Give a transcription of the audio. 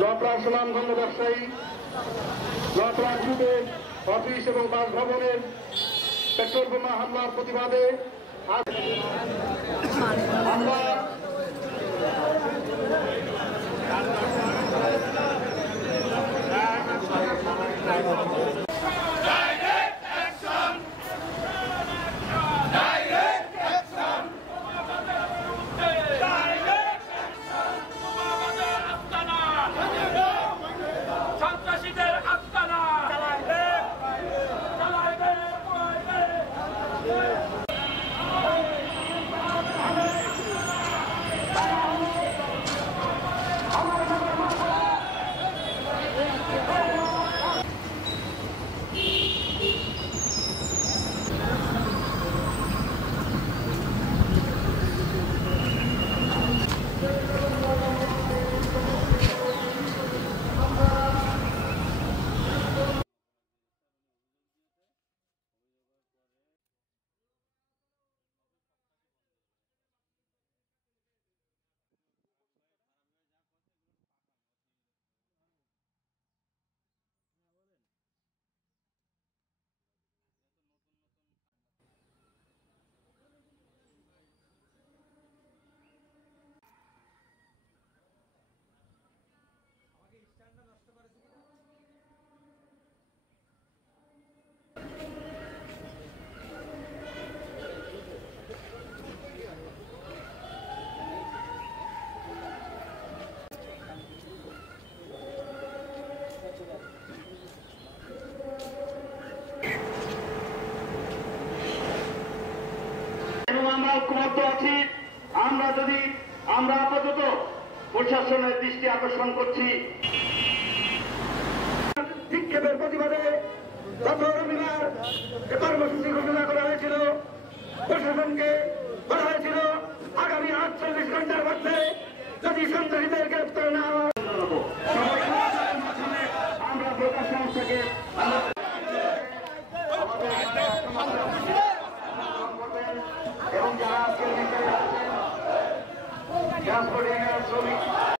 নওপাড়া সুনামধন্য ব্যবসায়ী নওপাড়া গ্রুপের অফিস এবং বাসভবনের পেট্রোল বোমা হামলার প্রতিবাদে আমরা ঐক্যবদ্ধ আছি। আমরা আপাতত প্রশাসনের দৃষ্টি আকর্ষণ করছি বিক্ষোভের প্রতিবাদে গত রবিবার কর্মসূচি ঘোষণা করা হয়েছিল। প্রশাসনকে বলা হয়েছিল আগামী 48 ঘন্টার মধ্যে যদি সন্ত্রাসীদের গ্রেফতার না